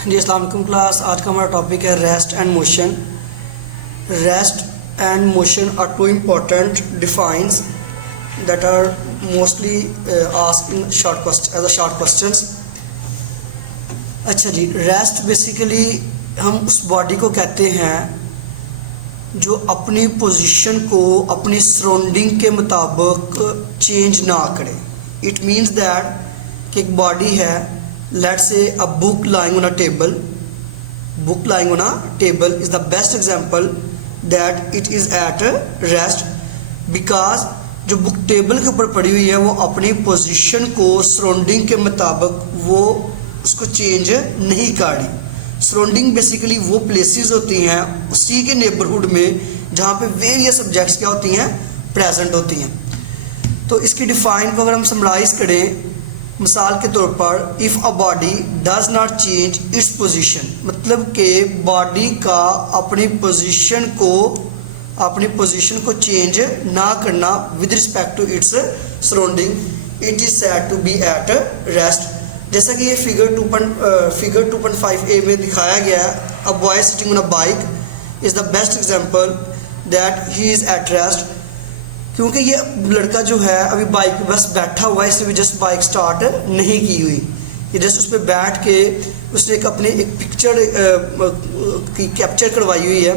जी अस्सलाम वालेकुम क्लास। आज का हमारा टॉपिक है rest and motion. Rest and motion are two important defines that are mostly asked in short questions. अच्छा जी, रेस्ट बेसिकली हम उस बॉडी को कहते हैं जो अपनी पोजीशन को अपनी सराउंडिंग के मुताबिक चेंज ना करे। इट मीन्स दैट कि एक बॉडी है, let's say a book lying on a table. Book lying on a table is the best example that it is at rest because जो बुक टेबल के ऊपर पड़ी हुई है वो अपनी पोजीशन को सराउंडिंग के मुताबिक वो उसको चेंज नहीं कर रही। सराउंडिंग बेसिकली वो प्लेसेस होती हैं उसी के नेबरहुड में जहाँ पे वेरियस सब्जेक्ट्स क्या होती हैं, प्रेजेंट होती हैं। तो इसकी डिफाइन को अगर हम समराइज करें मिसाल के तौर पर, if a body does not change its position, मतलब कि बॉडी का अपनी पोजीशन को चेंज ना करना with respect to its surrounding, it is said to be at rest. जैसा कि ये फिगर 2.5a में दिखाया गया है, a boy sitting on a bike is the best example that he is at rest. क्योंकि ये लड़का जो है अभी बाइक पे बस बैठा हुआ है, इसने भी जस्ट बाइक स्टार्ट नहीं की हुई, ये जस्ट उस पर बैठ के उसने एक पिक्चर की कैप्चर करवाई हुई है।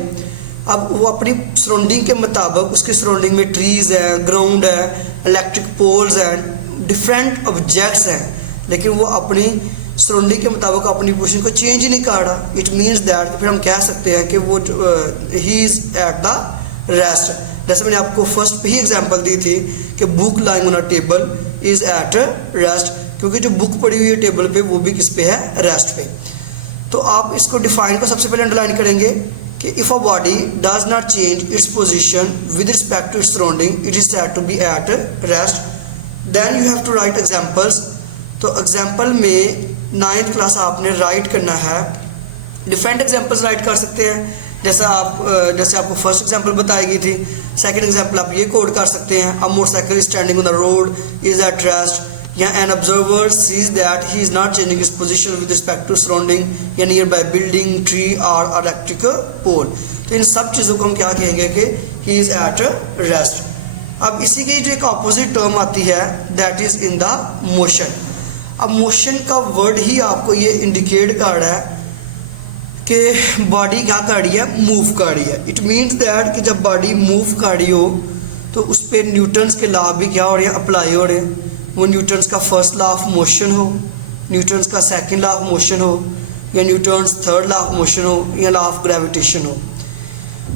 अब वो अपनी सराउंडिंग के मुताबिक, उसके सराउंडिंग में ट्रीज़ हैं, ग्राउंड है, इलेक्ट्रिक पोल्स हैं, डिफरेंट ऑब्जेक्ट्स हैं, लेकिन वो अपनी सराउंडिंग के मुताबिक अपनी पोजीशन को चेंज ही नहीं कर रहा। इट मीन्स दैट फिर हम कह सकते हैं कि वो ही इज़ एट द रेस्ट। जैसे मैंने आपको फर्स्ट पे ही एग्जांपल दी थी कि book lying on a table is at rest, क्योंकि जो बुक पड़ी हुई है टेबल पे वो भी किस पे है, रेस्ट पे। तो आप इसको डिफाइन को सबसे पहले अंडरलाइन करेंगे कि if a body does not change its position with respect to its surrounding, it is said to be at rest. Then you have to write examples. तो एग्जाम्पल में 9th क्लास आपने right करना है, different examples right कर सकते हैं। जैसे आपको फर्स्ट एग्जांपल बताई गई थी, सेकंड एग्जांपल आप ये कोड कर सकते हैं, a motorcycle standing on the road is at rest, या an observer sees that he is not changing his position with respect to surrounding या नियर बाय बिल्डिंग, ट्री और इलेक्ट्रिक पोल। तो इन सब चीज़ों को हम क्या कहेंगे कि ही इज एट रेस्ट। अब इसी की जो एक अपोजिट टर्म आती है that is in the motion. अब मोशन का वर्ड ही आपको ये इंडिकेट कर रहा है कि बॉडी क्या कर रही है, मूव कर रही है। इट मीन्स दैट कि जब बॉडी मूव कर रही हो तो उस पर न्यूटन्स के लॉ भी क्या हो रहे हैं, अप्लाई हो रहे हैं। वो न्यूटन्स का फर्स्ट लॉ ऑफ मोशन हो, न्यूटन्स का सेकंड लॉ ऑफ मोशन हो, या Newton's third law of motion हो, या लॉ ऑफ ग्रेविटेशन हो।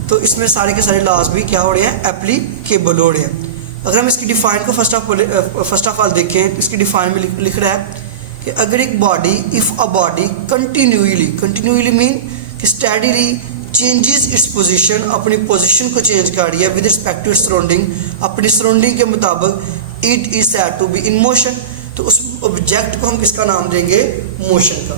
तो इसमें सारे के सारे लॉज भी क्या हो रहे हैं, एप्लीकेबल हो रहे हैं। अगर हम इसकी डिफाइन को फर्स्ट ऑफ ऑल देखें, इसकी डिफाइन में लिख रहा है कि अगर एक body, if a body continuously mean कि स्टडीली चेंजेस इट्स पोजीशन, अपनी पोजीशन को चेंज कर रही है with respect to its surrounding, अपनी सराउंडिंग के मुताबिक, it is said to be in motion. तो उस ऑब्जेक्ट को हम किसका नाम देंगे, मोशन का।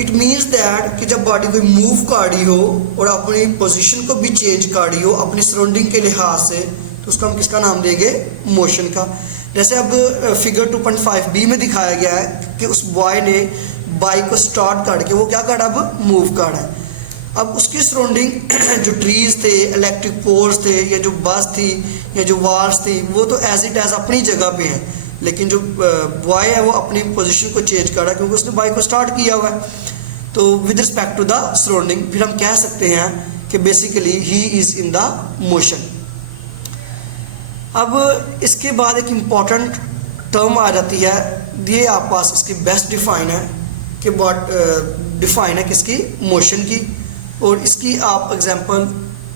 इट मीन्स दैट कि जब बॉडी कोई मूव कर रही हो और अपनी पोजीशन को भी चेंज कर रही हो अपनी सराउंडिंग के लिहाज से, तो उसको हम किसका नाम देंगे, मोशन का। जैसे अब फिगर 2.5b में दिखाया गया है कि उस बॉय ने बाइक को स्टार्ट करके वो क्या कर रहा है, अब मूव कर रहा है। अब उसकी सराउंडिंग जो ट्रीज थे, इलेक्ट्रिक पोल्स थे, या जो बस थी, या जो वाल्स थी, वो तो एज इट एज अपनी जगह पे हैं, लेकिन जो बॉय है वो अपनी पोजीशन को चेंज कर रहा है क्योंकि उसने बाइक को स्टार्ट किया हुआ है। तो with respect to the surrounding फिर हम कह सकते हैं कि basically he is in the motion. अब इसके बाद एक इम्पॉर्टेंट टर्म आ जाती है, ये आप पास इसकी बेस्ट डिफाइन है कि डिफाइन है किसकी, मोशन की। और इसकी आप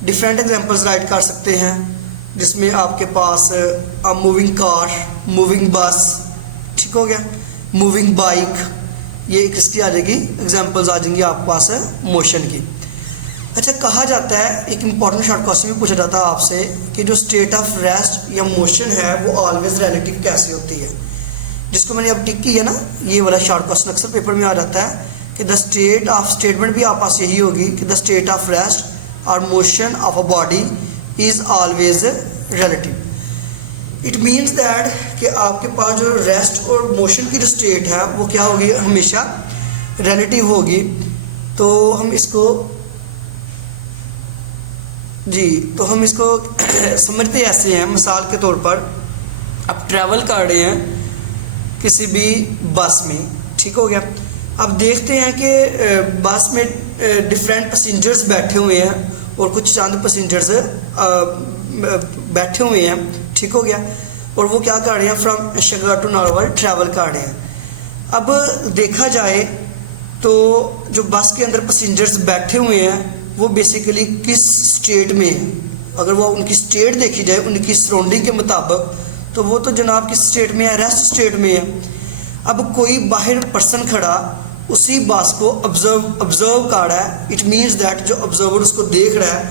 डिफरेंट एग्जांपल्स राइट कर सकते हैं, जिसमें आपके पास मूविंग कार, मूविंग बस, ठीक हो गया, मूविंग बाइक, ये किसकी आ जाएगी, एग्जांपल्स आ जाएंगी आपके पास मोशन की। अच्छा, कहा जाता है, एक इम्पॉर्टेंट शॉर्ट क्वेश्चन भी पूछा जाता है आपसे कि जो स्टेट ऑफ रेस्ट या मोशन है वो ऑलवेज रिलेटिव कैसे होती है, जिसको मैंने अब टिक की है ना, ये वाला शॉर्ट क्वेश्चन अक्सर पेपर में आ जाता है कि द स्टेट ऑफ, स्टेटमेंट भी आप पास यही होगी कि द स्टेट ऑफ रेस्ट और motion of a body is always relative. It means that कि आपके पास जो रेस्ट और मोशन की जो स्टेट है वो क्या होगी, हमेशा रिलेटिव होगी तो हम इसको समझते ऐसे हैं। मिसाल के तौर पर आप ट्रैवल कर रहे हैं किसी भी बस में, ठीक हो गया। अब देखते हैं कि बस में डिफरेंट पैसेंजर्स बैठे हुए हैं और कुछ चंद पैसेंजर्स बैठे हुए हैं, ठीक हो गया। और वो क्या कर रहे हैं, from sugar to Narwal travel कर रहे हैं। अब देखा जाए तो जो बस के अंदर पैसेंजर्स बैठे हुए हैं वो बेसिकली किस स्टेट में है। अगर वो उनकी स्टेट देखी जाए उनकी सराउंडिंग के मुताबिक तो वो तो जनाब किस स्टेट में है, रेस्ट स्टेट में है। अब कोई बाहर पर्सन खड़ा उसी बस को ऑब्जर्व कर रहा है, इट मीन्स दैट जो ऑब्जर्वर उसको देख रहा है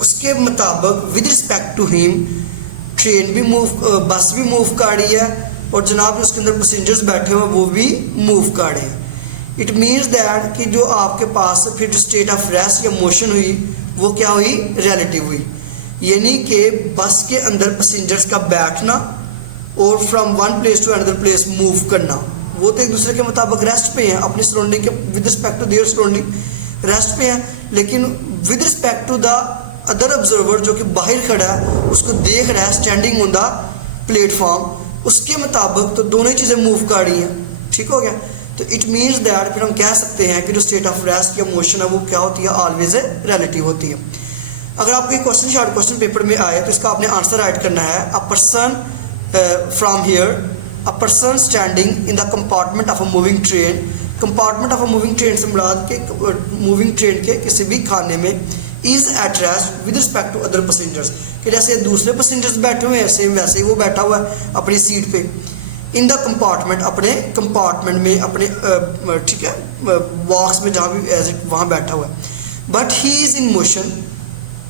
उसके मुताबिक with respect to him train भी बस भी मूव कर रही है और जनाब उसके अंदर पैसेंजर्स बैठे हुए वो भी मूव कर रहे हैं। इट मीन्स दैट कि जो आपके पास फिर जो स्टेट ऑफ रेस्ट या मोशन हुई वो क्या हुई, रिलेटिव हुई। यानी कि बस के अंदर पैसेंजर्स का बैठना और from one place to another place move करना वो तो एक दूसरे के मुताबिक रेस्ट पे हैं, अपनी सराउंडिंग के with respect to their surrounding rest पे हैं। लेकिन with respect to the other observer जो कि बाहर खड़ा है उसको देख रहा है स्टैंडिंग ऑन द प्लेटफॉर्म, उसके मुताबिक तो दोनों ही चीज़ें मूव कर रही हैं, ठीक हो गया। तो इट मीन्स दैट फिर हम कह सकते हैं कि जो स्टेट ऑफ रेस्ट या मोशन है वो क्या होती है, ऑलवेज रिलेटिव होती है। अगर आपको एक क्वेश्चन शॉर्ट क्वेश्चन पेपर में आए तो इसका आपने आंसर राइट करना है। A person from here, a person standing in the compartment of a moving train. Compartment of a moving train से मुराद के मूविंग ट्रेन के किसी भी खाने में is at rest with respect to other passengers, कि जैसे दूसरे पैसेंजर्स बैठे हुए हैं सेम वैसे ही वो बैठा हुआ है अपनी सीट पे। इन द कंपार्टमेंट, अपने कंपार्टमेंट में, अपने ठीक है बॉक्स में जहाँ भी एज इट वहाँ बैठा हुआ है। But he is in motion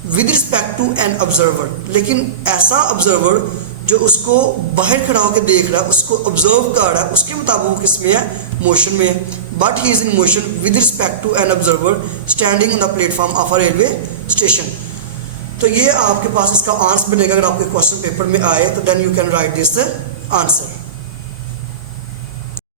with respect to an observer, लेकिन ऐसा ऑब्जर्वर जो उसको बाहर खड़ा होकर देख रहा है उसको ऑब्जर्व कर रहा है उसके मुताबिक वो किस में है, मोशन में है। But he is in motion with respect to an observer standing on the platform of a railway station. तो ये आपके पास इसका आंसर बनेगा। अगर आपके क्वेश्चन पेपर में आए तो then you can write this answer.